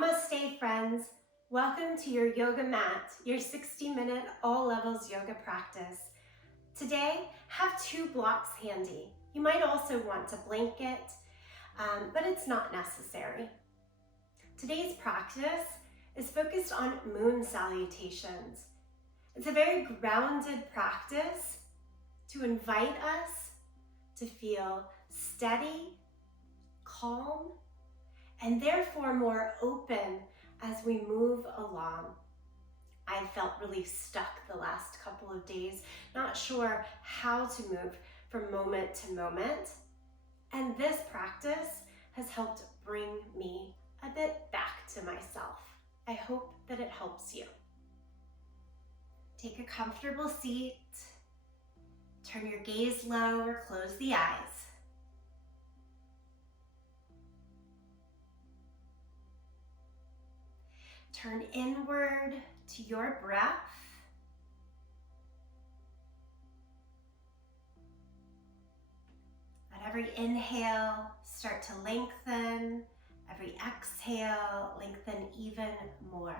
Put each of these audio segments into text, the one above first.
Namaste, friends. Welcome to your yoga mat, your 60-minute all levels yoga practice. Today, have 2 blocks handy. You might also want a blanket, but it's not necessary. Today's practice is focused on moon salutations. It's a very grounded practice to invite us to feel steady, calm, and therefore more open as we move along. I felt really stuck the last couple of days, not sure how to move from moment to moment. And this practice has helped bring me a bit back to myself. I hope that it helps you. Take a comfortable seat, turn your gaze low or close the eyes. Turn inward to your breath. Let every inhale start to lengthen. Every exhale, lengthen even more.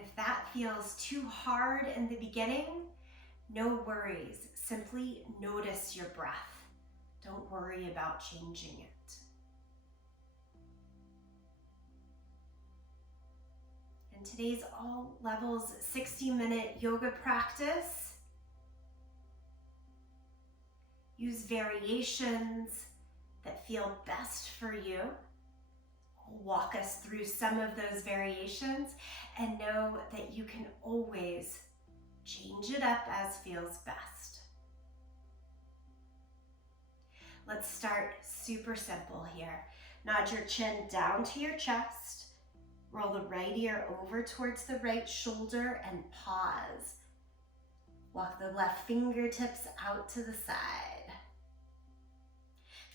If that feels too hard in the beginning, no worries. Simply notice your breath. Don't worry about changing it. In today's all levels 60-minute yoga practice, use variations that feel best for you. Walk us through some of those variations and know that you can always change it up as feels best. Let's start super simple here. Nod your chin down to your chest. Roll the right ear over towards the right shoulder and pause. Walk the left fingertips out to the side.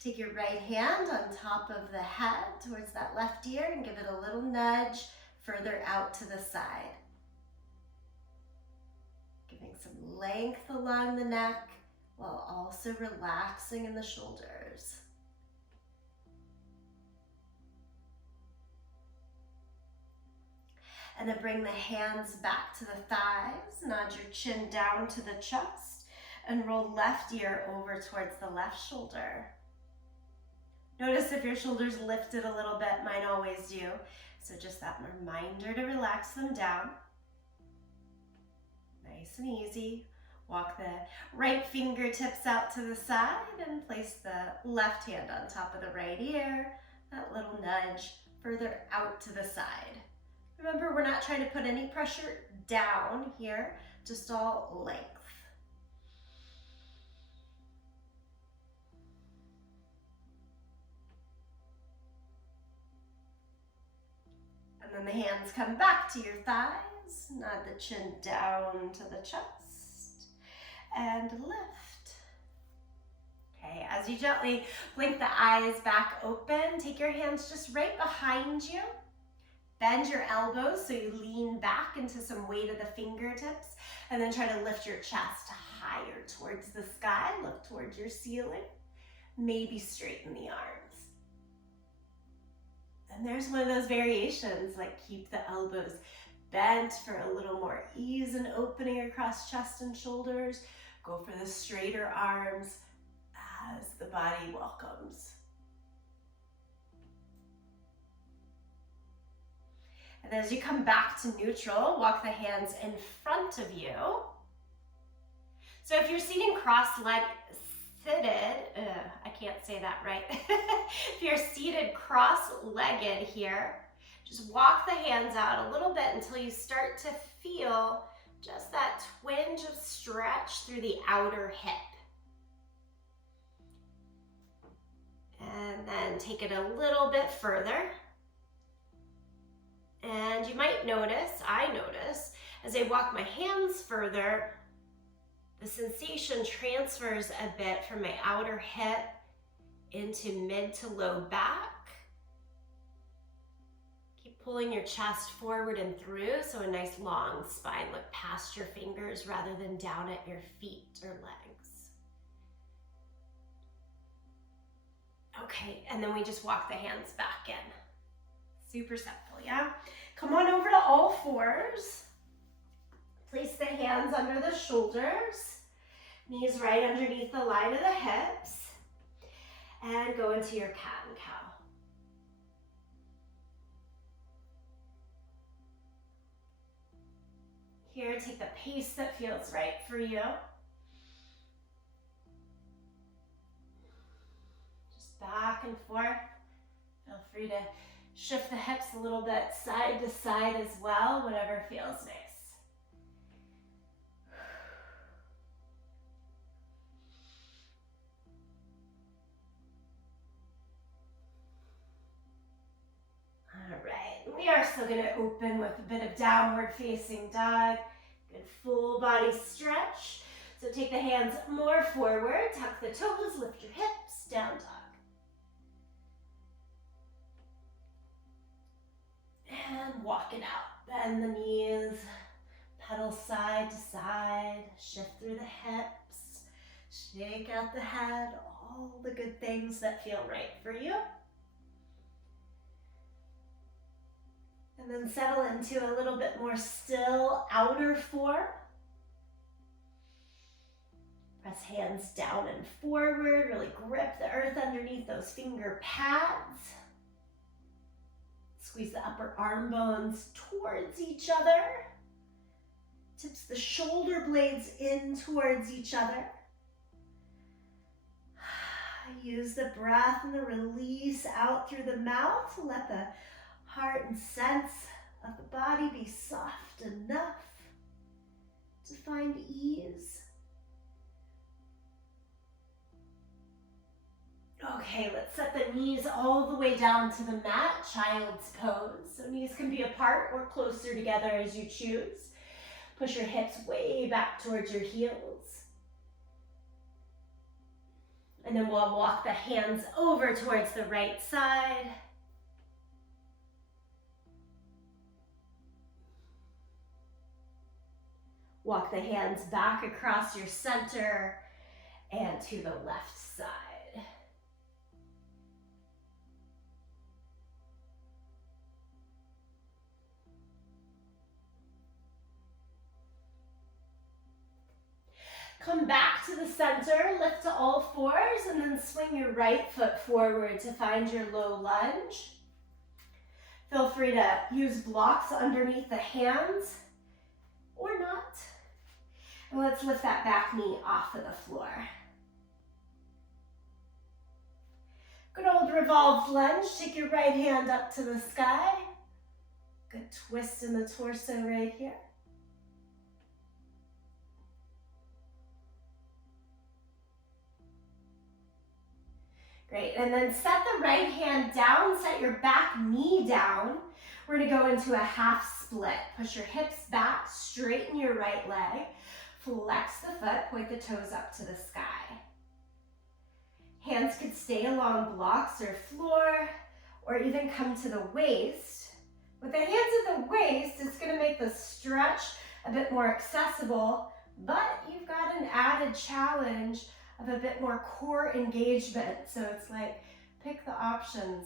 Take your right hand on top of the head towards that left ear and give it a little nudge further out to the side. Giving some length along the neck while also relaxing in the shoulders. And then bring the hands back to the thighs, nod your chin down to the chest, and roll left ear over towards the left shoulder. Notice if your shoulders lifted a little bit, mine always do. So just that reminder to relax them down. Nice and easy. Walk the right fingertips out to the side and place the left hand on top of the right ear. That little nudge further out to the side. Remember, we're not trying to put any pressure down here, just all length. And then the hands come back to your thighs. Nod the chin down to the chest and lift. Okay, as you gently blink the eyes back open, take your hands just right behind you. Bend your elbows so you lean back into some weight of the fingertips, and then try to lift your chest higher towards the sky. Look towards your ceiling. Maybe straighten the arms. And there's one of those variations, like keep the elbows bent for a little more ease and opening across chest and shoulders. Go for the straighter arms as the body welcomes. And as you come back to neutral, walk the hands in front of you. So if you're seated cross-legged, I can't say that right. If you're seated cross-legged here, just walk the hands out a little bit until you start to feel just that twinge of stretch through the outer hip. And then take it a little bit further. And you might notice, I notice, as I walk my hands further, the sensation transfers a bit from my outer hip into mid to low back. Keep Pulling your chest forward and through, so a nice long spine. Look past your fingers rather than down at your feet or legs. Okay, and then we just walk the hands back in. Super simple, yeah? Come on over to all fours. Place the hands under the shoulders. Knees right underneath the line of the hips. And go into your cat and cow. Here, take the pace that feels right for you. Just back and forth. Feel free to shift the hips a little bit side to side as well, whatever feels nice. All right, we are still going to open with a bit of downward facing dog. Good full body stretch. So take the hands more forward, tuck the toes, lift your hips, down dog. And walk it out. Bend the knees, pedal side to side, shift through the hips, shake out the head, all the good things that feel right for you. And then settle into a little bit more still outer form. Press hands down and forward, really grip the earth underneath those finger pads. Squeeze the upper arm bones towards each other. Tips the shoulder blades in towards each other. Use the breath and the release out through the mouth to let the heart and sense of the body be soft enough to find ease. Okay, let's set the knees all the way down to the mat, child's pose. So knees can be apart or closer together as you choose. Push your hips way back towards your heels. And then we'll walk the hands over towards the right side. Walk the hands back across your center and to the left side. Come back to the center, lift to all fours, and then swing your right foot forward to find your low lunge. Feel free to use blocks underneath the hands or not. And let's lift that back knee off of the floor. Good old revolved lunge. Take your right hand up to the sky. Good twist in the torso right here. Great, and then set the right hand down, set your back knee down. We're gonna go into a half split. Push your hips back, straighten your right leg, flex the foot, point the toes up to the sky. Hands could stay along blocks or floor, or even come to the waist. With the hands at the waist, it's gonna make the stretch a bit more accessible, but you've got an added challenge of a bit more core engagement. So it's like, pick the options.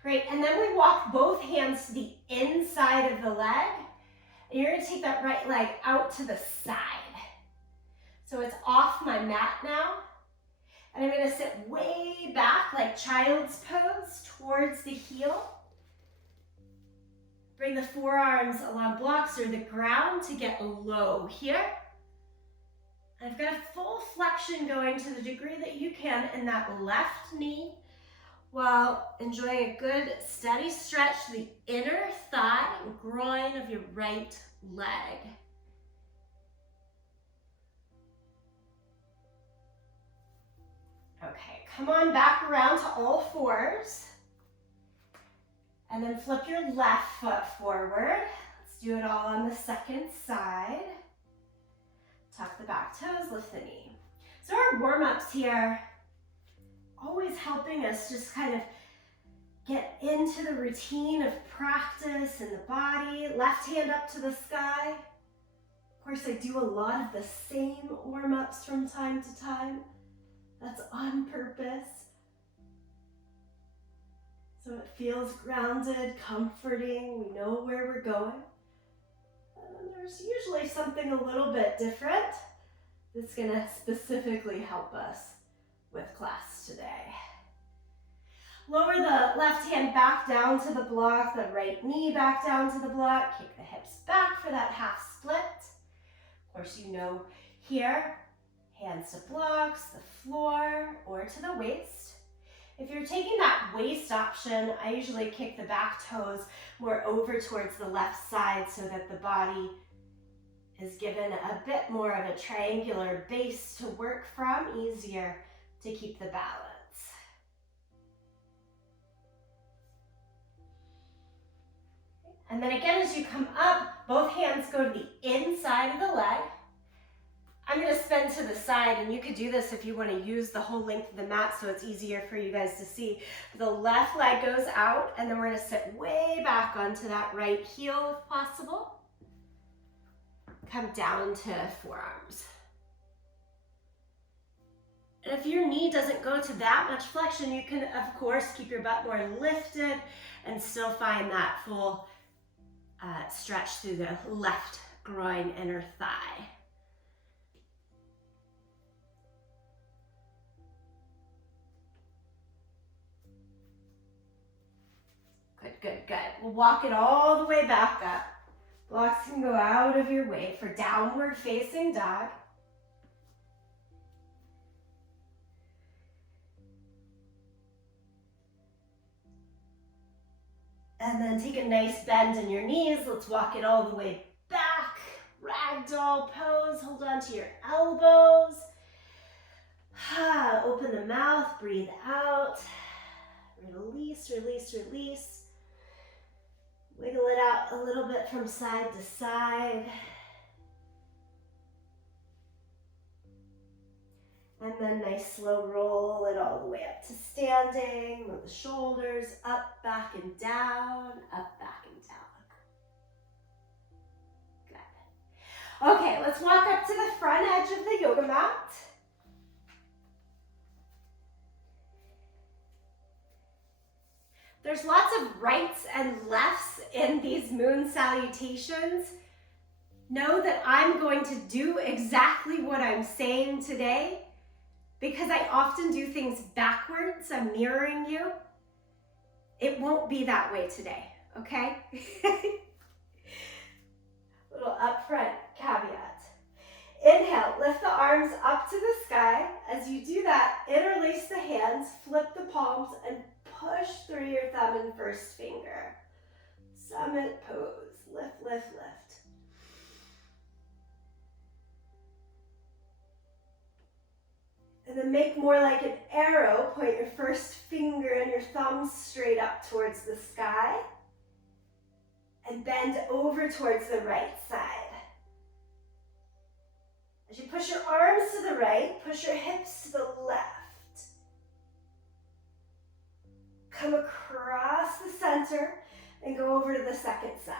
Great, and then we walk both hands to the inside of the leg. And you're gonna take that right leg out to the side. So it's off my mat now. And I'm gonna sit way back like child's pose towards the heel. Bring the forearms along blocks or the ground to get low here. I've got a full flexion going to the degree that you can in that left knee, while enjoying a good steady stretch to the inner thigh and groin of your right leg. Okay, come on back around to all fours. And then flip your left foot forward. Let's do it all on the second side. the back toes, lift the knee. So our warm-ups here, always helping us just kind of get into the routine of practice in the body. Left hand up to the sky. Of course, I do a lot of the same warm-ups from time to time. That's on purpose. So it feels grounded, comforting. We know where we're going. And there's usually something a little bit different that's going to specifically help us with class today. Lower the left hand back down to the block, the right knee back down to the block. Kick the hips back for that half split. Of course, you know here, hands to blocks, the floor, or to the waist. If you're taking that waist option, I usually kick the back toes more over towards the left side so that the body is given a bit more of a triangular base to work from, easier to keep the balance. And then again, as you come up, both hands go to the inside of the leg. I'm going to spin to the side, and you could do this if you want to use the whole length of the mat so it's easier for you guys to see. The left leg goes out, and then we're going to sit way back onto that right heel if possible. Come down to forearms. And if your knee doesn't go to that much flexion, you can, of course, keep your butt more lifted and still find that full stretch through the left groin, inner thigh. Good, good, good. We'll walk it all the way back up. Blocks can go out of your way for downward facing dog. And then take a nice bend in your knees. Let's walk it all the way back. Ragdoll pose. Hold on to your elbows. Open the mouth. Breathe out. Release, release, release. Wiggle it out a little bit from side to side. And then nice slow roll it all the way up to standing. Move the shoulders up, back, and down. Up, back, and down. Good. Okay, let's walk up to the front edge of the yoga mat. There's lots of rights and lefts in these moon salutations. Know that I'm going to do exactly what I'm saying today because I often do things backwards. I'm mirroring you. It won't be that way today, okay? Little upfront caveat. Inhale, lift the arms up to the sky. As you do that, interlace the hands, flip the palms, and push through your thumb and first finger. Summit pose. Lift, lift, lift. And then make more like an arrow. Point your first finger and your thumb straight up towards the sky. And bend over towards the right side. As you push your arms to the right, push your hips to the left. Come across the center and go over to the second side.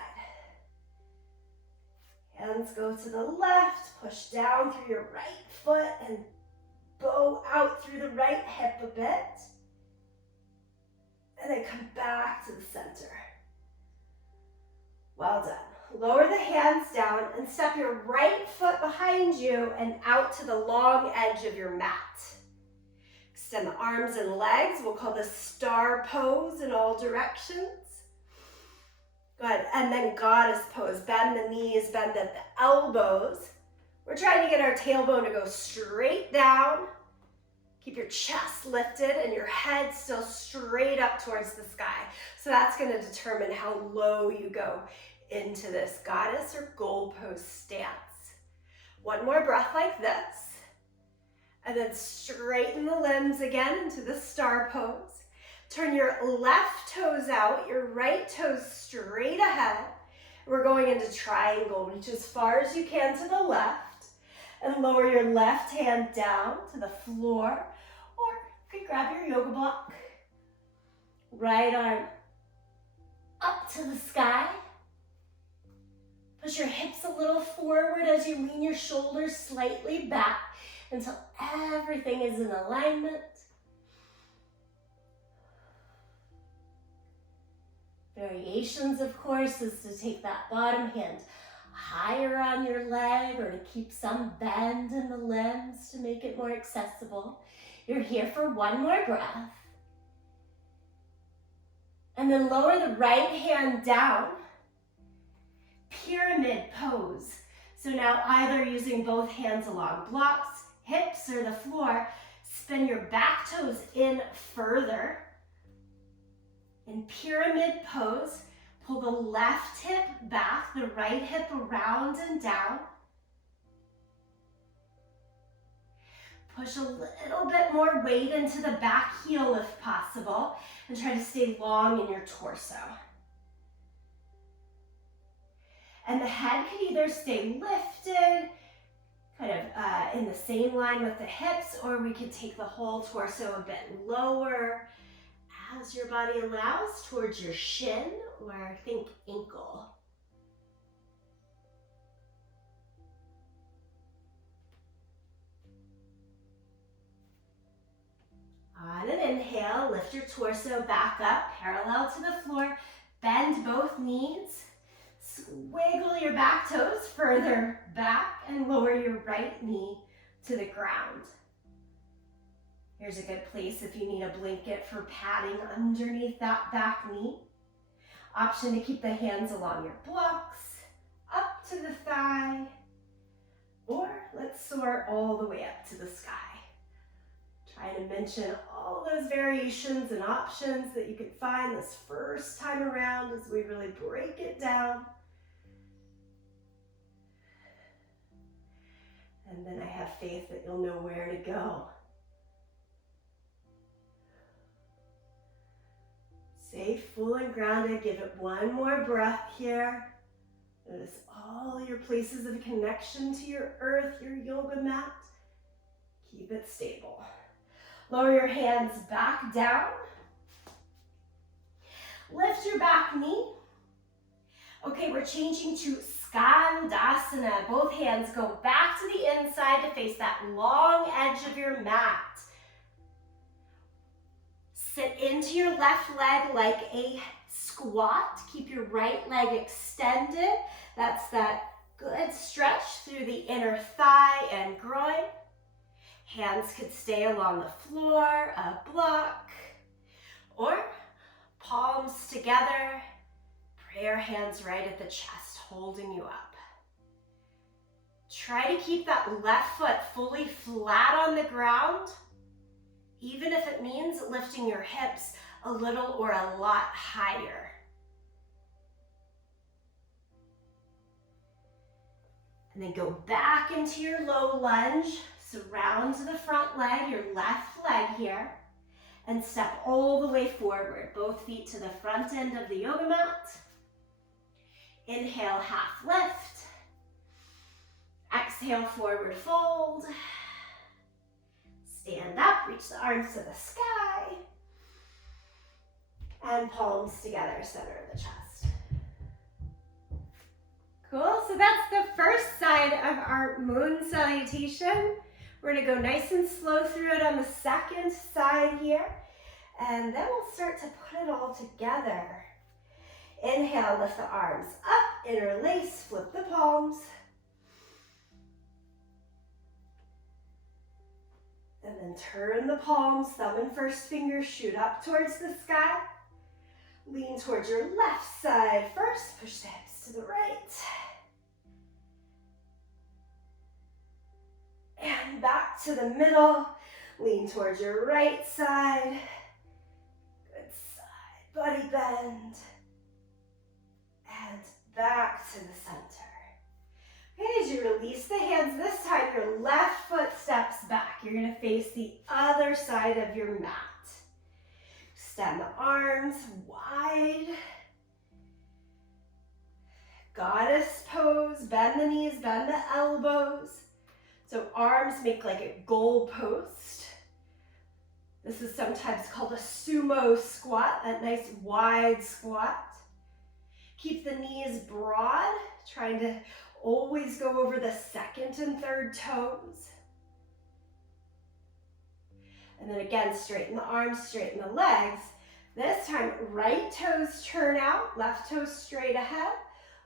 Hands go to the left, push down through your right foot and bow out through the right hip a bit. And then come back to the center. Well done. Lower the hands down and step your right foot behind you and out to the long edge of your mat. Extend the arms and legs. We'll call this star pose in all directions. Good. And then goddess pose. Bend the knees, bend at the elbows. We're trying to get our tailbone to go straight down. Keep your chest lifted and your head still straight up towards the sky. So that's going to determine how low you go into this goddess or gold pose stance. One more breath like this. And then straighten the limbs again into the star pose. Turn your left toes out, your right toes straight ahead. We're going into triangle. Reach as far as you can to the left. And lower your left hand down to the floor, or you could grab your yoga block. Right arm up to the sky. Push your hips a little forward as you lean your shoulders slightly back until everything is in alignment. Variations, of course, is to take that bottom hand higher on your leg or to keep some bend in the limbs to make it more accessible. You're here for one more breath. And then lower the right hand down. Pyramid pose. So now either using both hands along blocks, hips, or the floor, spin your back toes in further. In pyramid pose, pull the left hip back, the right hip around and down. Push a little bit more weight into the back heel if possible, and try to stay long in your torso. And the head could either stay lifted, kind of in the same line with the hips, or we could take the whole torso a bit lower as your body allows towards your shin, or think ankle. On an inhale, lift your torso back up, parallel to the floor, bend both knees, wiggle your back toes further back, and lower your right knee to the ground. Here's a good place if you need a blanket for padding underneath that back knee. Option to keep the hands along your blocks, up to the thigh, or let's soar all the way up to the sky. Trying to mention all those variations and options that you can find this first time around as we really break it down. And then I have faith that you'll know where to go. Stay full and grounded. Give it one more breath here. Notice all your places of connection to your earth, your yoga mat. Keep it stable. Lower your hands back down. Lift your back knee. Okay, we're changing to Skandasana. Both hands go back to the inside to face that long edge of your mat. Sit into your left leg like a squat. Keep your right leg extended. That's that good stretch through the inner thigh and groin. Hands could stay along the floor, a block, or palms together. Prayer hands right at the chest, holding you up. Try to keep that left foot fully flat on the ground, even if it means lifting your hips a little or a lot higher. And then go back into your low lunge. Surround the front leg, your left leg here, and step all the way forward. Both feet to the front end of the yoga mat. Inhale, half lift. Exhale, forward fold. Stand up, reach the arms to the sky. And palms together, center of the chest. Cool, so that's the first side of our moon salutation. We're gonna go nice and slow through it on the second side here. And then we'll start to put it all together. Inhale, lift the arms up, interlace, flip the palms. And then turn the palms, thumb and first finger shoot up towards the sky. Lean towards your left side first, push the hips to the right. And back to the middle, lean towards your right side. Good side, body bend. And back to the center. Okay, as you release the hands this time, your left foot steps back. You're gonna face the other side of your mat. Extend the arms wide. Goddess pose, bend the knees, bend the elbows. So arms make like a goal post. This is sometimes called a sumo squat, that nice wide squat. Keep the knees broad, trying to always go over the second and third toes. And then again, straighten the arms, straighten the legs. This time, right toes turn out, left toes straight ahead.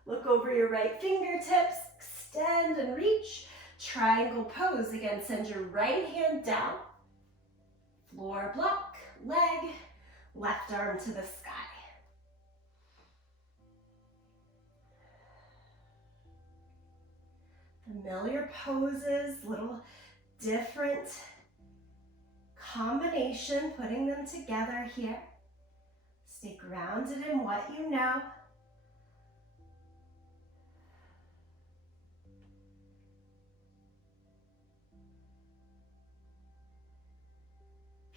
Look over your right fingertips, extend and reach. Triangle pose. Again, send your right hand down. Floor block, leg, left arm to the sky. Familiar poses, little different combination, putting them together here. Stay grounded in what you know.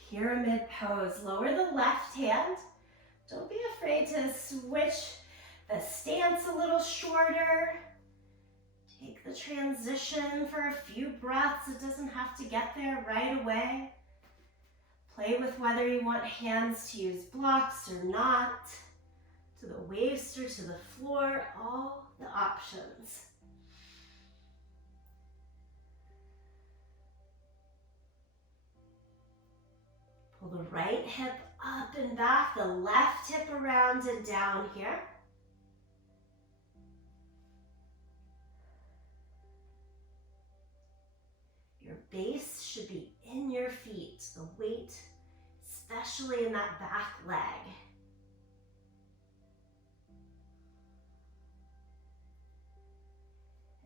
Pyramid pose. Lower the left hand. Don't be afraid to switch the stance a little shorter. Take the transition for a few breaths. It doesn't have to get there right away. Play with whether you want hands to use blocks or not. To the waist or to the floor, all the options. Pull the right hip up and back, the left hip around and down here. Your base should be in your feet, the weight, especially in that back leg.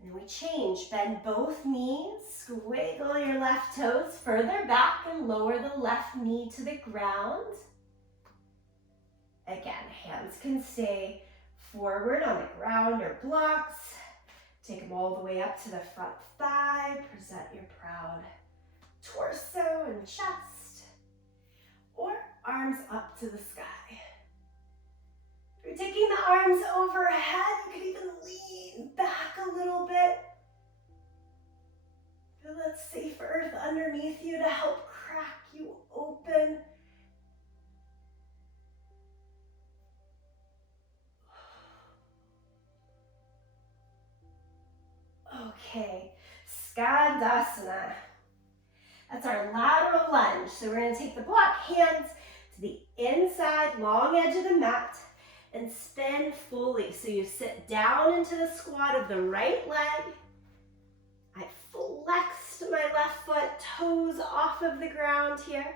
And we change, bend both knees, squiggle your left toes further back and lower the left knee to the ground. Again, hands can stay forward on the ground or blocks. Take them all the way up to the front thigh. Present your proud torso and chest. Or arms up to the sky. If you're taking the arms overhead, you can even lean back a little bit. Feel that safe earth underneath you to help crack you open. Okay, Skandasana. That's our lateral lunge. So we're going to take the block hands to the inside long edge of the mat and spin fully. So you sit down into the squat of the right leg. I flexed my left foot, toes off of the ground here.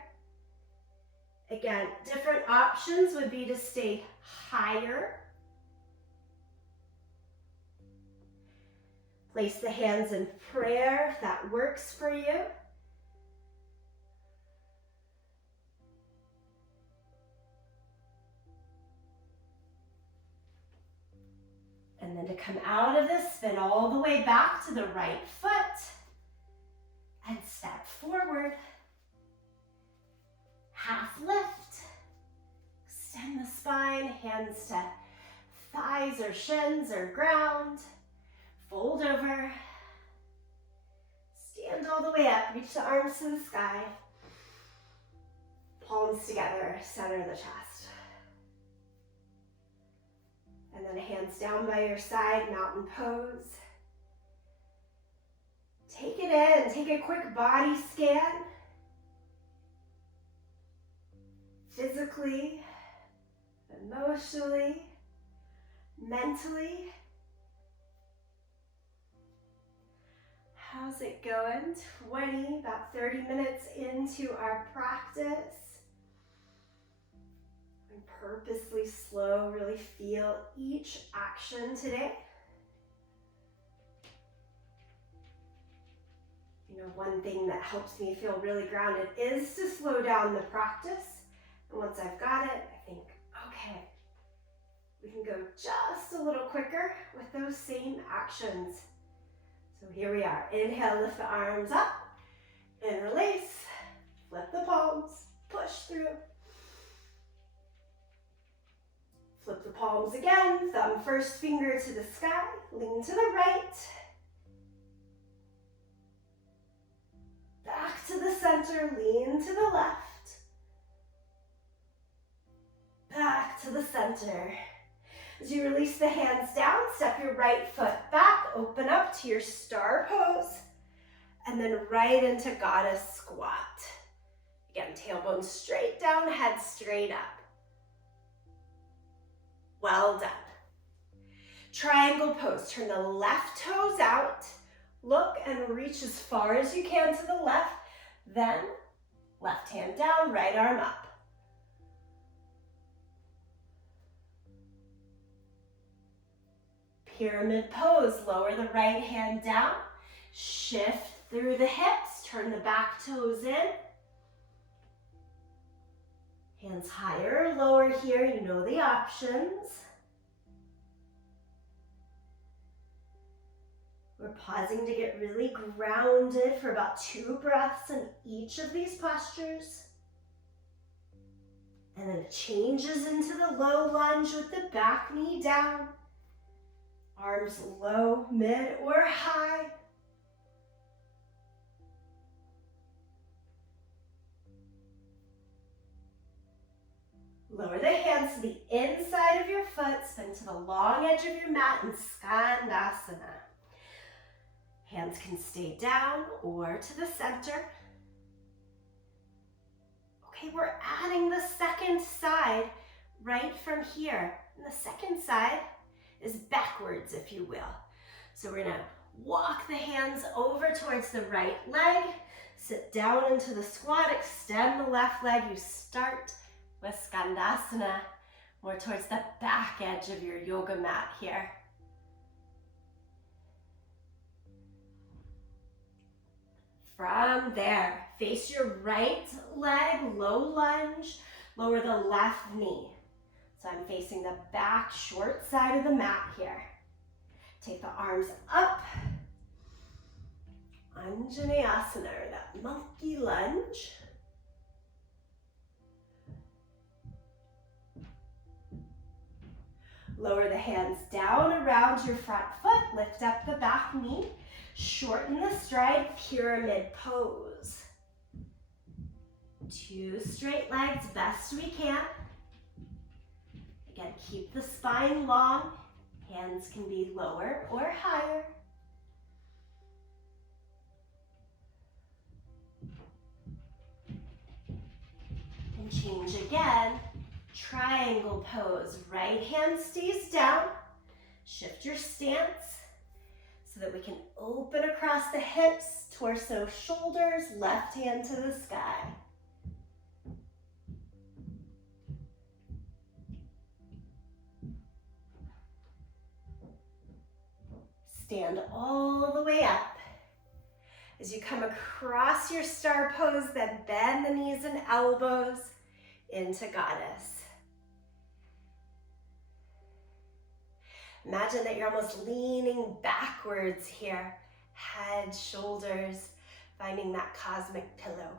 Again, different options would be to stay higher. Place the hands in prayer if that works for you. And then to come out of this, spin all the way back to the right foot and step forward. Half lift. Extend the spine, hands to thighs or shins or ground. Fold over. Stand all the way up. Reach the arms to the sky. Palms together, center the chest. And then hands down by your side, mountain pose. Take it in, take a quick body scan. Physically, emotionally, mentally. How's it going? About 30 minutes into our practice. Purposely slow, really feel each action today. You know, one thing that helps me feel really grounded is to slow down the practice. And once I've got it, I think, okay, we can go just a little quicker with those same actions. So here we are. Inhale, lift the arms up and release. Flip the palms, push through. Flip the palms again, thumb first finger to the sky, lean to the right. center, lean to the left. Back to the center. As you release the hands down, step your right foot back, open up to your star pose, and then right into goddess squat. Again, tailbone straight down, head straight up. Well done. Triangle pose, turn the left toes out, look and reach as far as you can to the left, then left hand down, right arm up. Pyramid pose, lower the right hand down, shift through the hips, turn the back toes in. Hands higher or lower here, you know the options. We're pausing to get really grounded for about 2 breaths in each of these postures. And then it changes into the low lunge with the back knee down. Arms low, mid, or high. Lower the hands to the inside of your foot, spin to the long edge of your mat in Skandasana. Hands can stay down or to the center. Okay, we're adding the second side right from here. And the second side is backwards, if you will. So we're gonna walk the hands over towards the right leg, sit down into the squat, extend the left leg. You start with Skandasana, more towards the back edge of your yoga mat here. From there, face your right leg, low lunge, lower the left knee. So I'm facing the back short side of the mat here. Take the arms up, Anjaneyasana, or that monkey lunge. Lower the hands down around your front foot, lift up the back knee, shorten the stride, pyramid pose. 2 straight legs, best we can. Again, keep the spine long. Hands can be lower or higher. And change again. Triangle pose. Right hand stays down. Shift your stance so that we can open across the hips, torso, shoulders, left hand to the sky. Stand all the way up. As you come across your star pose, then bend the knees and elbows into goddess. Imagine that you're almost leaning backwards here, head, shoulders, finding that cosmic pillow.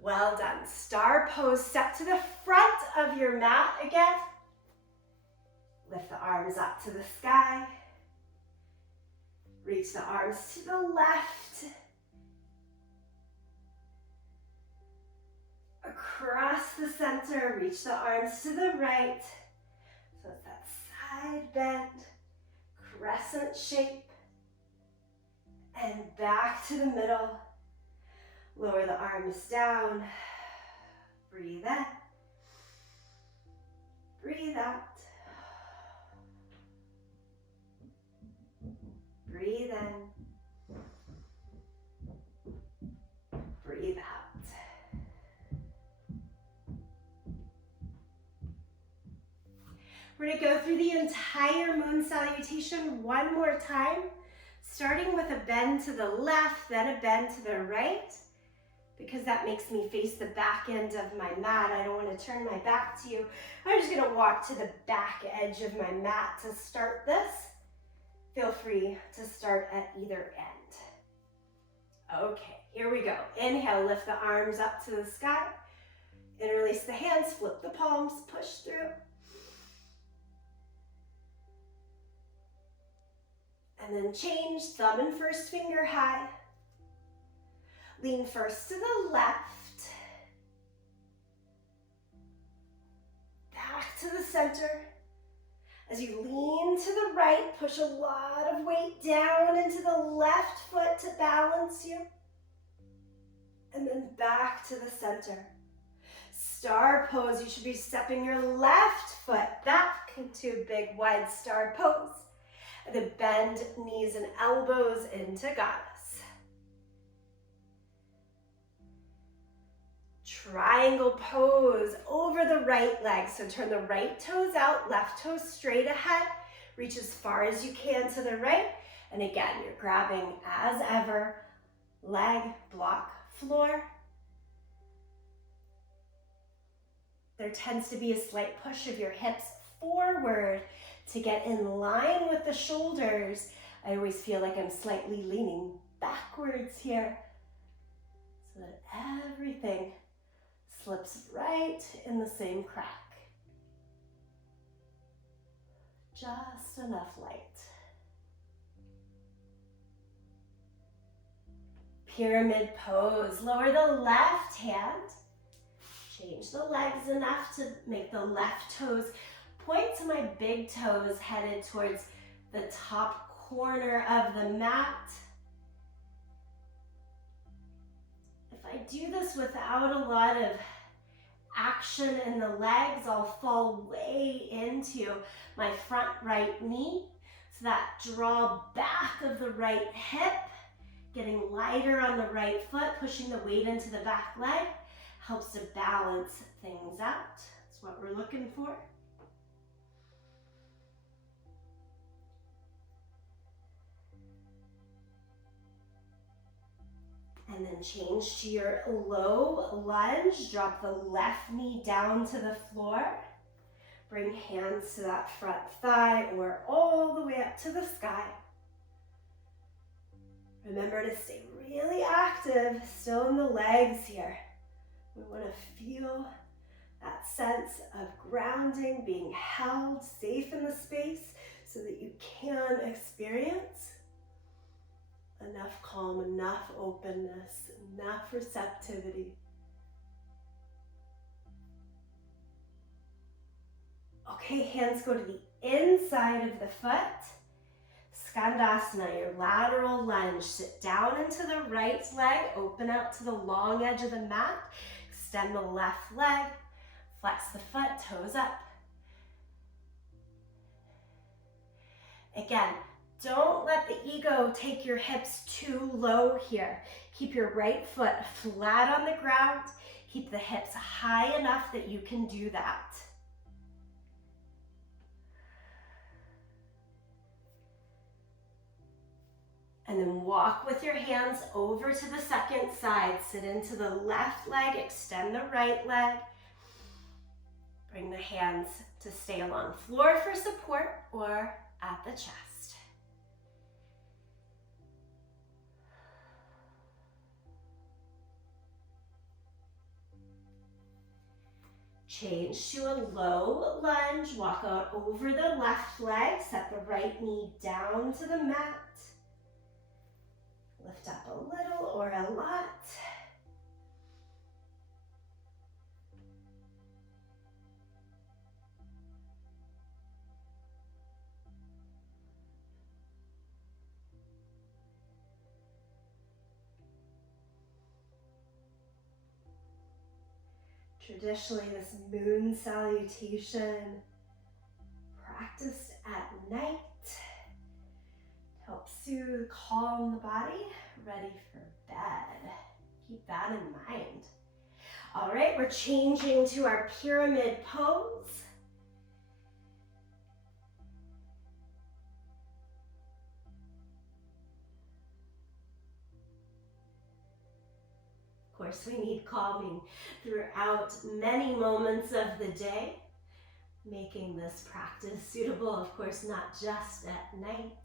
Well done. Star pose, step to the front of your mat again. Lift the arms up to the sky. Reach the arms to the left. Across the center, reach the arms to the right. So it's that side bend, crescent shape. And back to the middle. Lower the arms down. Breathe in. Breathe out. Breathe in. Breathe out. We're going to go through the entire moon salutation one more time, starting with a bend to the left, then a bend to the right, because that makes me face the back end of my mat. I don't want to turn my back to you. I'm just going to walk to the back edge of my mat to start this. Feel free to start at either end. Okay, here we go. Inhale, lift the arms up to the sky. Interlace the hands, flip the palms, push through. And then change, thumb and first finger high. Lean first to the left, back to the center. As you lean to the right, push a lot of weight down into the left foot to balance you. And then back to the center. Star pose, you should be stepping your left foot back into a big wide star pose. And then bend knees and elbows into goddess. Triangle pose over the right leg. So turn the right toes out, left toes straight ahead. Reach as far as you can to the right. And again, you're grabbing as ever, leg, block, floor. There tends to be a slight push of your hips forward to get in line with the shoulders. I always feel like I'm slightly leaning backwards here so that everything slips right in the same crack. Just enough light. Pyramid pose. Lower the left hand. Change the legs enough to make the left toes point to my big toes headed towards the top corner of the mat. If I do this without a lot of action in the legs, I'll fall way into my front right knee. So that draw back of the right hip, getting lighter on the right foot, pushing the weight into the back leg, helps to balance things out. That's what we're looking for. And then change to your low lunge. Drop the left knee down to the floor. Bring hands to that front thigh or all the way up to the sky. Remember to stay really active, still in the legs here. We want to feel that sense of grounding, being held safe in the space so that you can experience enough calm, enough openness, enough receptivity. Okay, hands go to the inside of the foot. Skandasana, your lateral lunge. Sit down into the right leg, open out to the long edge of the mat. Extend the left leg, flex the foot, toes up. Again, don't let the ego take your hips too low here. Keep your right foot flat on the ground. Keep the hips high enough that you can do that. And then walk with your hands over to the second side. Sit into the left leg, extend the right leg. Bring the hands to stay along floor for support or at the chest. Change to a low lunge. Walk out over the left leg. Set the right knee down to the mat. Lift up a little or a lot. Traditionally, this moon salutation practiced at night helps soothe, calm the body, ready for bed. Keep that in mind. All right, we're changing to our pyramid pose. Of course, we need calming throughout many moments of the day, making this practice suitable, of course, not just at night.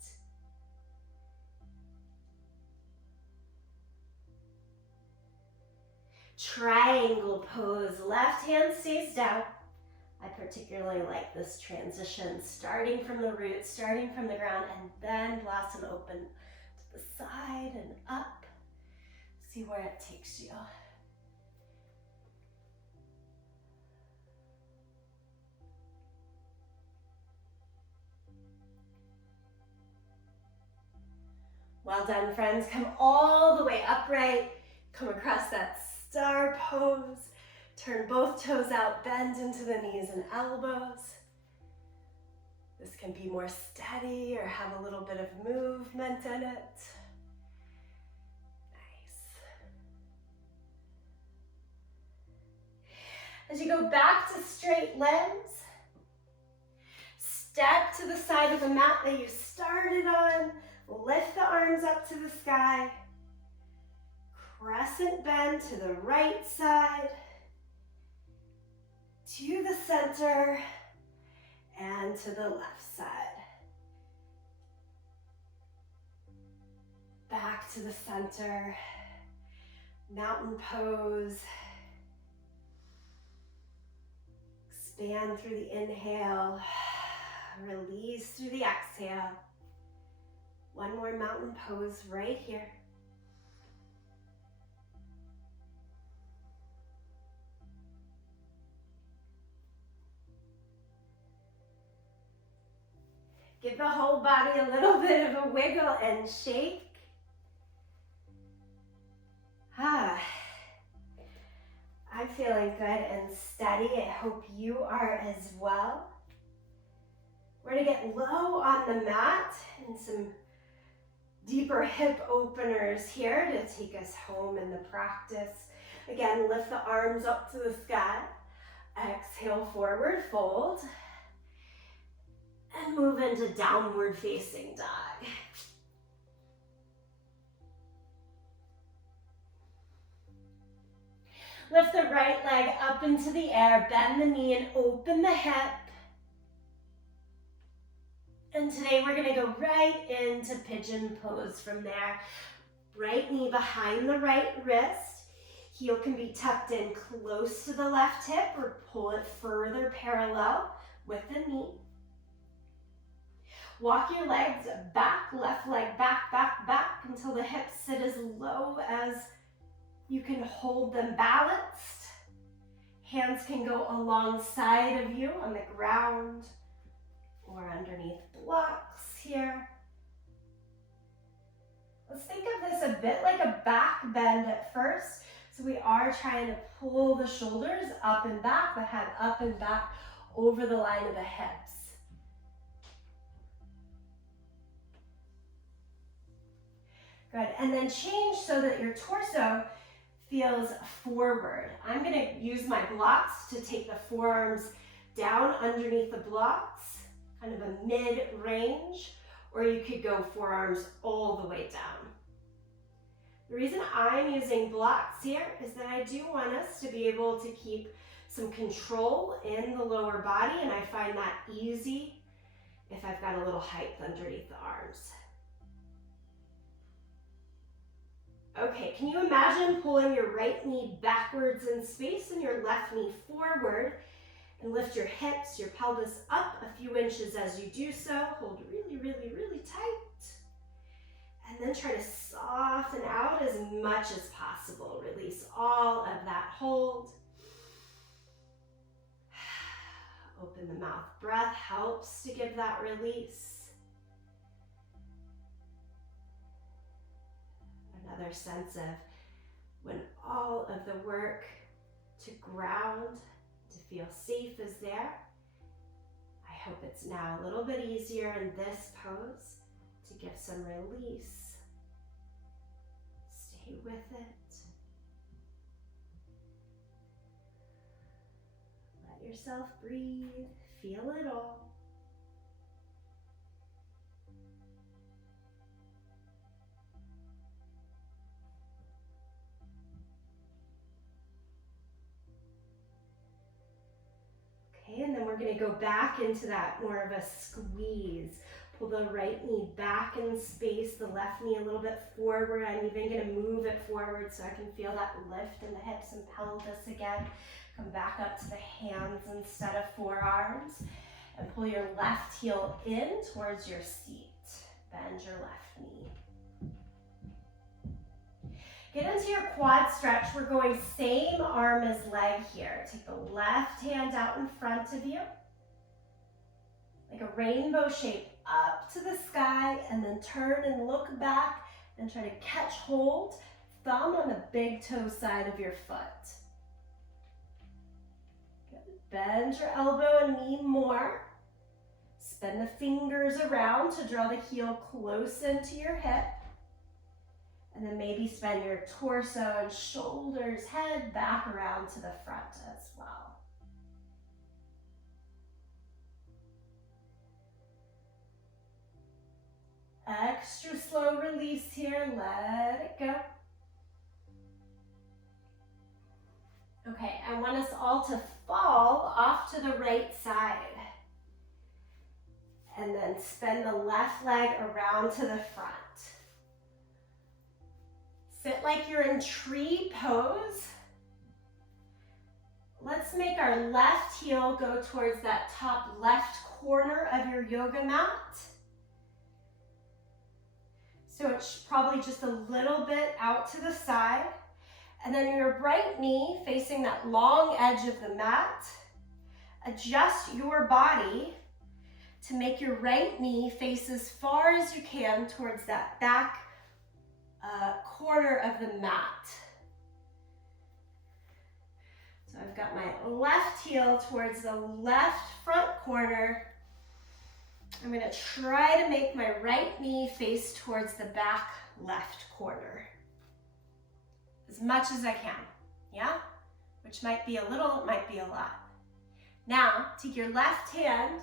Triangle pose, left hand stays down. I particularly like this transition, starting from the root, starting from the ground, and then blossom open to the side and up. See where it takes you. Well done, friends. Come all the way upright. Come across that star pose. Turn both toes out, bend into the knees and elbows. This can be more steady or have a little bit of movement in it. Nice. As you go back to straight limbs, step to the side of the mat that you started on. Lift the arms up to the sky. Crescent bend to the right side, to the center, and to the left side. Back to the center. Mountain pose. Expand through the inhale. Release through the exhale. One more mountain pose right here. Give the whole body a little bit of a wiggle and shake. I'm feeling good and steady. I hope you are as well. We're gonna get low on the mat and some deeper hip openers here to take us home in the practice. Again, lift the arms up to the sky. Exhale, forward fold. And move into downward facing dog. Lift the right leg up into the air, bend the knee and open the hip. And today we're gonna go right into pigeon pose from there. Right knee behind the right wrist. Heel can be tucked in close to the left hip or pull it further parallel with the knee. Walk your legs back, left leg back, back, back until the hips sit as low as you can hold them balanced. Hands can go alongside of you on the ground or underneath blocks here. Let's think of this a bit like a back bend at first. So we are trying to pull the shoulders up and back, the head up and back over the line of the hips. Good, and then change so that your torso feels forward. I'm gonna use my blocks to take the forearms down underneath the blocks, kind of a mid-range, or you could go forearms all the way down. The reason I'm using blocks here is that I do want us to be able to keep some control in the lower body, and I find that easy if I've got a little height underneath the arms. Okay, can you imagine pulling your right knee backwards in space and your left knee forward, and lift your hips, your pelvis up a few inches as you do so. Hold really, really, really tight. And then try to soften out as much as possible. Release all of that hold. Open the mouth. Breath helps to give that release. Another sense of when all of the work to ground, to feel safe is there. I hope it's now a little bit easier in this pose to give some release. Stay with it. Let yourself breathe, feel it all. Okay, and then we're going to go back into that more of a squeeze. Pull the right knee back in space, the left knee a little bit forward. I'm even going to move it forward so I can feel that lift in the hips and pelvis again. Come back up to the hands instead of forearms. And pull your left heel in towards your seat. Bend your left knee. Get into your quad stretch. We're going same arm as leg here. Take the left hand out in front of you, like a rainbow shape up to the sky, and then turn and look back and try to catch hold, thumb on the big toe side of your foot. Good. Bend your elbow and knee more. Spin the fingers around to draw the heel close into your hip. And then maybe spin your torso and shoulders, head back around to the front as well. Extra slow release here, let it go. Okay, I want us all to fall off to the right side. And then spin the left leg around to the front. Sit like you're in tree pose. Let's make our left heel go towards that top left corner of your yoga mat. So it's probably just a little bit out to the side. And then your right knee facing that long edge of the mat. Adjust your body to make your right knee face as far as you can towards that back corner of the mat. So I've got my left heel towards the left front corner. I'm going to try to make my right knee face towards the back left corner as much as I can, yeah? Which might be a little, it might be a lot. Now, take your left hand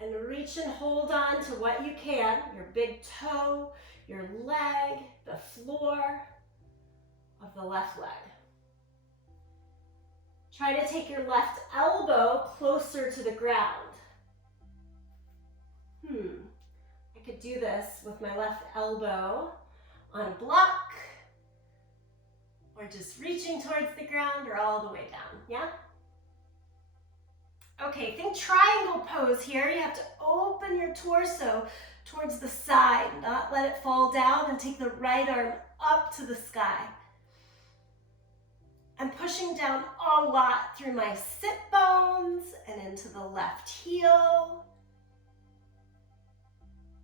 and reach and hold on to what you can, your big toe, your leg, the floor of the left leg. Try to take your left elbow closer to the ground. I could do this with my left elbow on a block, or just reaching towards the ground, or all the way down, yeah? Okay, think triangle pose here. You have to open your torso towards the side, not let it fall down, and take the right arm up to the sky. I'm pushing down a lot through my sit bones and into the left heel.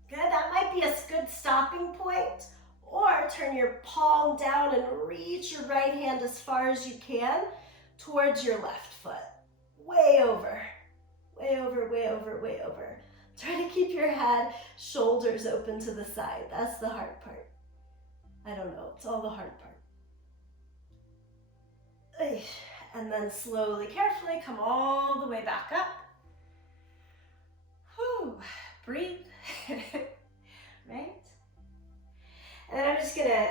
Good, that might be a good stopping point. Or turn your palm down and reach your right hand as far as you can towards your left foot. Way over, way over, way over, way over. Try to keep your head, shoulders open to the side. That's the hard part. I don't know, it's all the hard part. And then slowly, carefully come all the way back up. Whew. Breathe. Right? And then I'm just gonna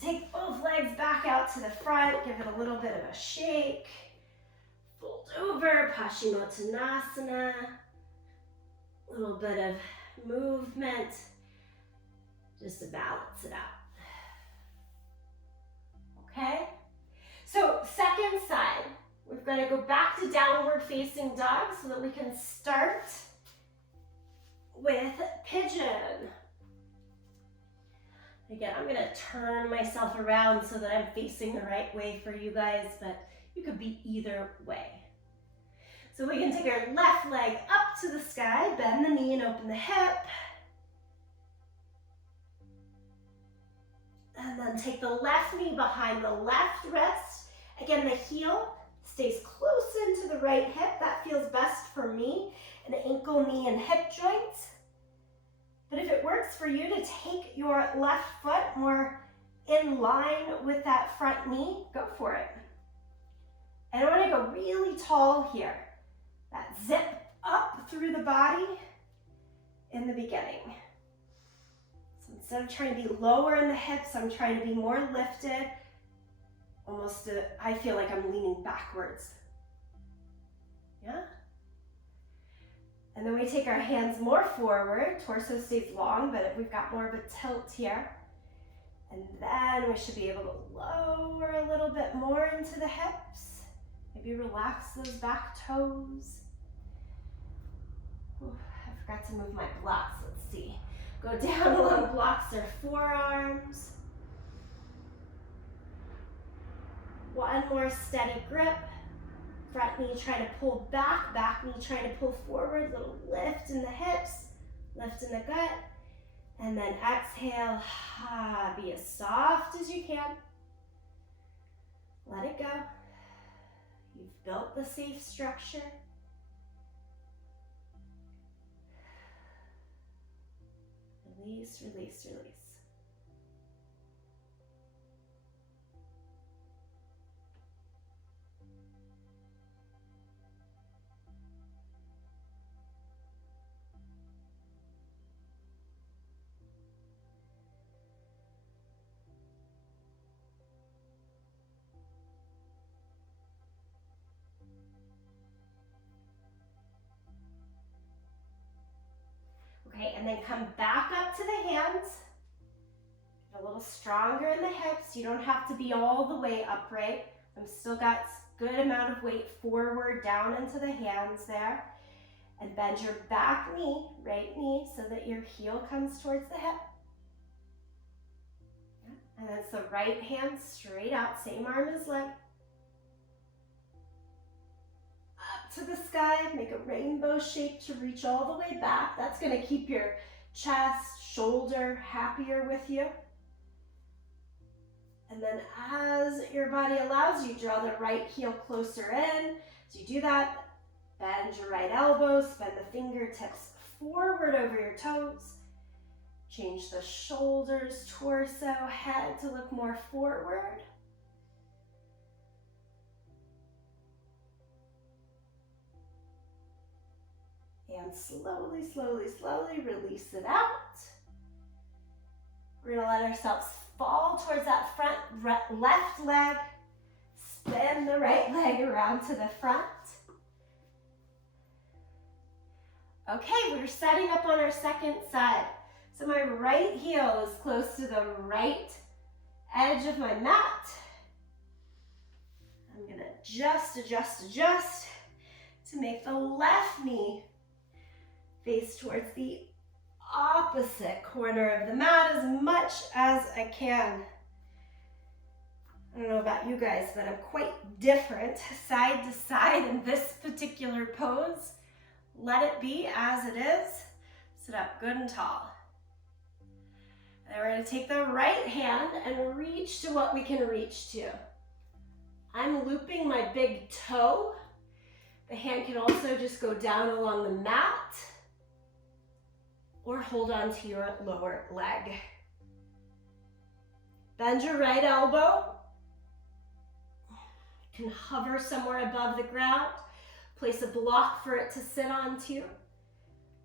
take both legs back out to the front, give it a little bit of a shake. Fold over, Paschimottanasana. A little bit of movement, just to balance it out. Okay? So second side, we're gonna go back to downward facing dog so that we can start with pigeon. Again, I'm gonna turn myself around so that I'm facing the right way for you guys, but you could be either way. So we can take our left leg up to the sky, bend the knee and open the hip. And then take the left knee behind the left wrist. Again, the heel stays close into the right hip. That feels best for me, an ankle, knee, and hip joints. But if it works for you to take your left foot more in line with that front knee, go for it. And I want to go really tall here. That zip up through the body in the beginning. So instead of trying to be lower in the hips, I'm trying to be more lifted. Almost, I feel like I'm leaning backwards. Yeah? And then we take our hands more forward. Torso stays long, but we've got more of a tilt here. And then we should be able to lower a little bit more into the hips. Maybe relax those back toes. Ooh, I forgot to move my blocks. Let's see. Go down along blocks or forearms. One more steady grip. Front knee trying to pull back, back knee trying to pull forward, little lift in the hips, lift in the gut, and then exhale, be as soft as you can. Let it go. You've built the safe structure. Release, release, release. Okay, and then come back up to the hands. Get a little stronger in the hips. You don't have to be all the way upright. I've still got good amount of weight forward, down into the hands there. And bend your back knee, right knee, so that your heel comes towards the hip. And then it's the right hand straight out, same arm as leg. Up to the sky, make a rainbow shape to reach all the way back. That's gonna keep your chest, shoulder happier with you. And then as your body allows you, draw the right heel closer in. As you do that, bend your right elbow, bend the fingertips forward over your toes. Change the shoulders, torso, head to look more forward. And slowly, slowly, slowly release it out. We're gonna let ourselves fall towards that front left leg. Spin the right leg around to the front. Okay, we're setting up on our second side. So my right heel is close to the right edge of my mat. I'm gonna adjust to make the left knee face towards the opposite corner of the mat as much as I can. I don't know about you guys, but I'm quite different side to side in this particular pose. Let it be as it is. Sit up good and tall. And we're going to take the right hand and reach to what we can reach to. I'm looping my big toe. The hand can also just go down along the mat or hold on to your lower leg. Bend your right elbow. You can hover somewhere above the ground. Place a block for it to sit onto.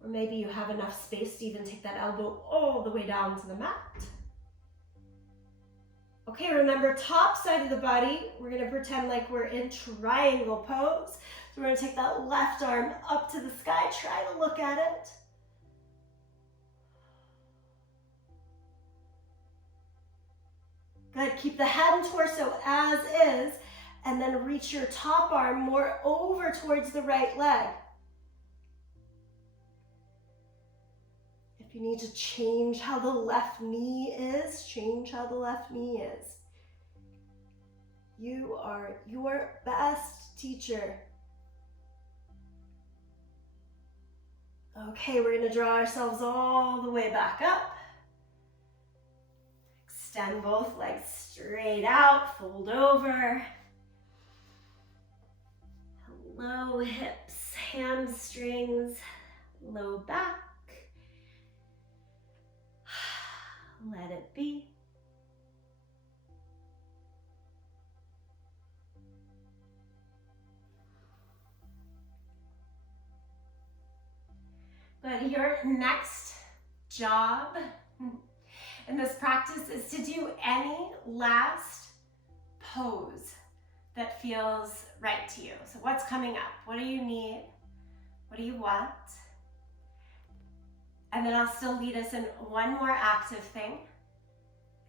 Or maybe you have enough space to even take that elbow all the way down to the mat. Okay, remember top side of the body, we're gonna pretend like we're in triangle pose. So we're gonna take that left arm up to the sky, try to look at it. Good, keep the head and torso as is, and then reach your top arm more over towards the right leg. If you need to change how the left knee is, change how the left knee is. You are your best teacher. Okay, we're gonna draw ourselves all the way back up. Extend both legs straight out, fold over. Low hips, hamstrings, low back. Let it be. Good, your next job in this practice is to do any last pose that feels right to you. So what's coming up? What do you need? What do you want? And then I'll still lead us in one more active thing.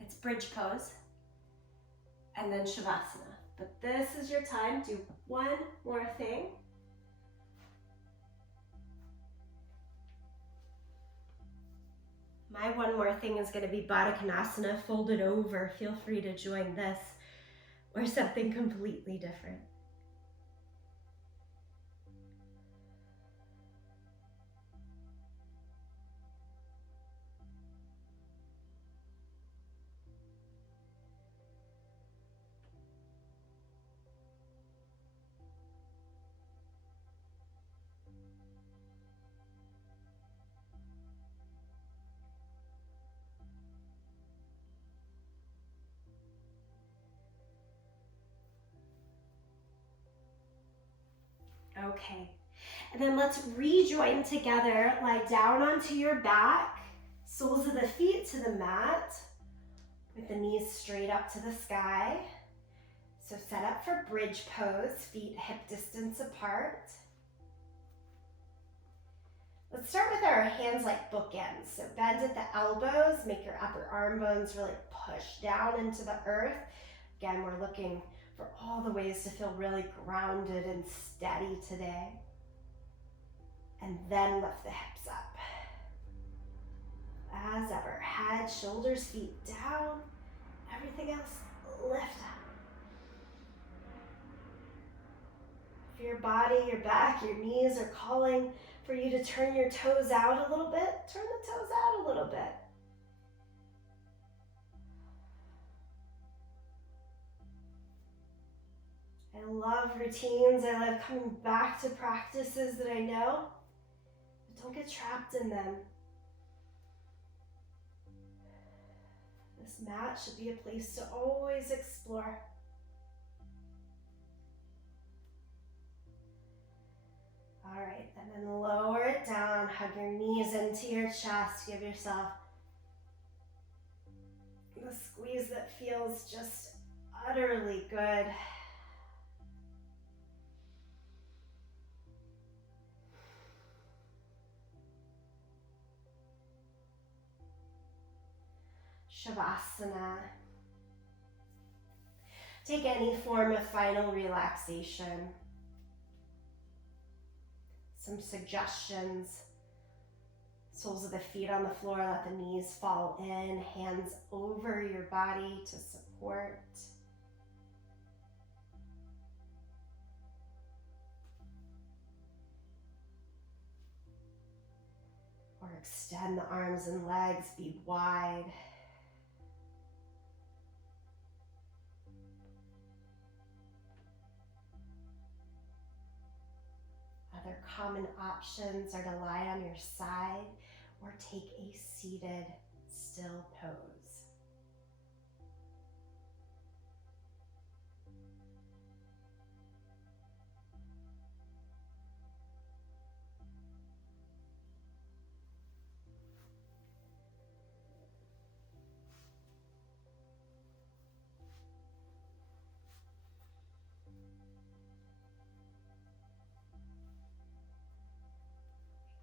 It's bridge pose. And then Shavasana. But this is your time. Do one more thing. My one more thing is going to be Baddha Konasana, folded over. Feel free to join this. or something completely different. Okay, and then let's rejoin together. Lie down onto your back, soles of the feet to the mat, with the knees straight up to the sky. So set up for bridge pose, feet hip distance apart. Let's start with our hands like bookends. So bend at the elbows, make your upper arm bones really push down into the earth. Again, we're looking for all the ways to feel really grounded and steady today. And then lift the hips up. As ever, head, shoulders, feet down. Everything else, lift up. If your body, your back, your knees are calling for you to turn your toes out a little bit, turn the toes out a little bit. I love routines. I love coming back to practices that I know, but don't get trapped in them. This mat should be a place to always explore. All right, and then lower it down, hug your knees into your chest, give yourself the squeeze that feels just utterly good. Shavasana. Take any form of final relaxation. Some suggestions. Soles of the feet on the floor, let the knees fall in, hands over your body to support. Or extend the arms and legs, be wide. Other common options are to lie on your side or take a seated still pose.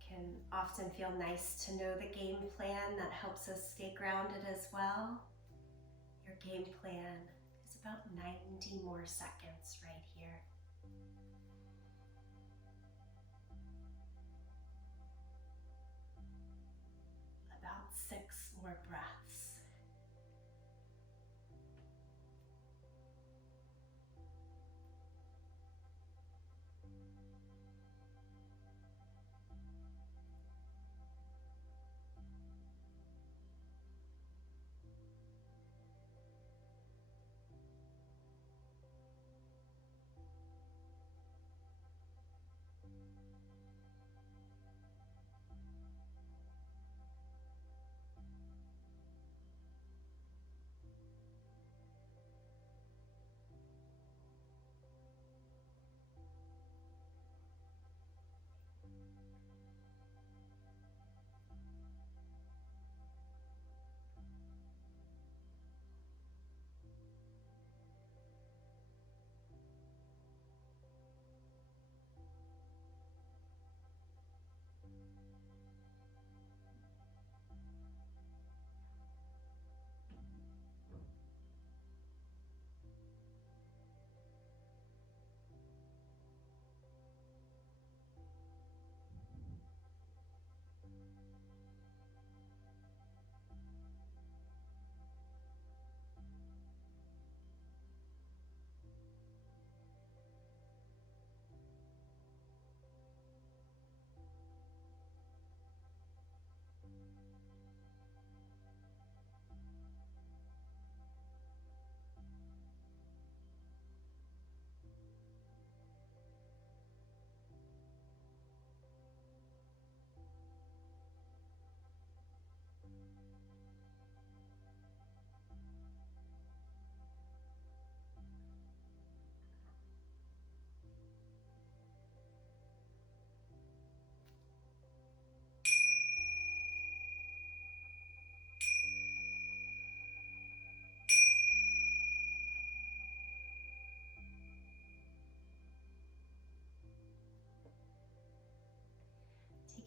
Can often feel nice to know the game plan that helps us stay grounded as well. Your game plan is about 90 more seconds right here. About 6 more breaths.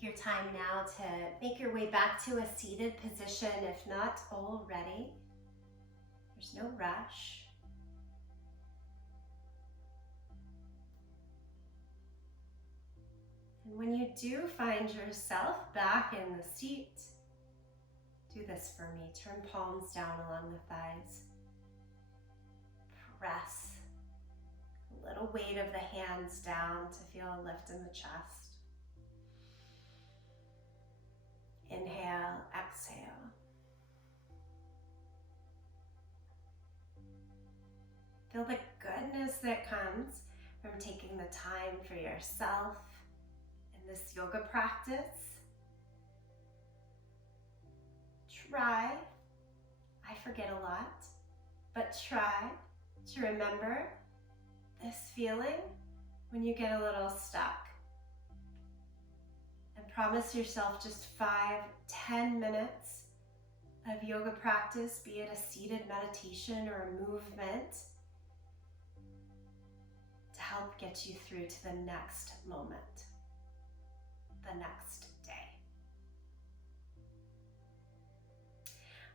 Take your time now to make your way back to a seated position, if not already. There's no rush. And when you do find yourself back in the seat, do this for me. Turn palms down along the thighs. Press a little weight of the hands down to feel a lift in the chest. Inhale, exhale. Feel the goodness that comes from taking the time for yourself in this yoga practice. Try, I forget a lot, but try to remember this feeling when you get a little stuck. And promise yourself just 5-10 minutes of yoga practice, be it a seated meditation or a movement, to help get you through to the next moment, the next day.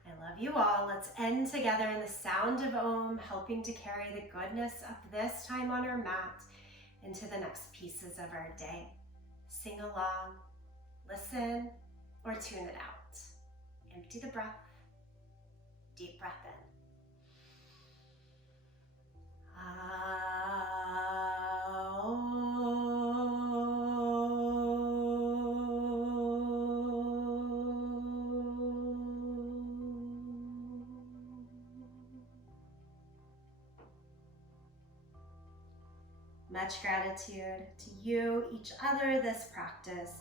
I love you all. Let's end together in the sound of Om, helping to carry the goodness of this time on our mat into the next pieces of our day. Sing along, listen, or tune it out. Empty the breath, deep breath in. Much gratitude to you, each other, this practice.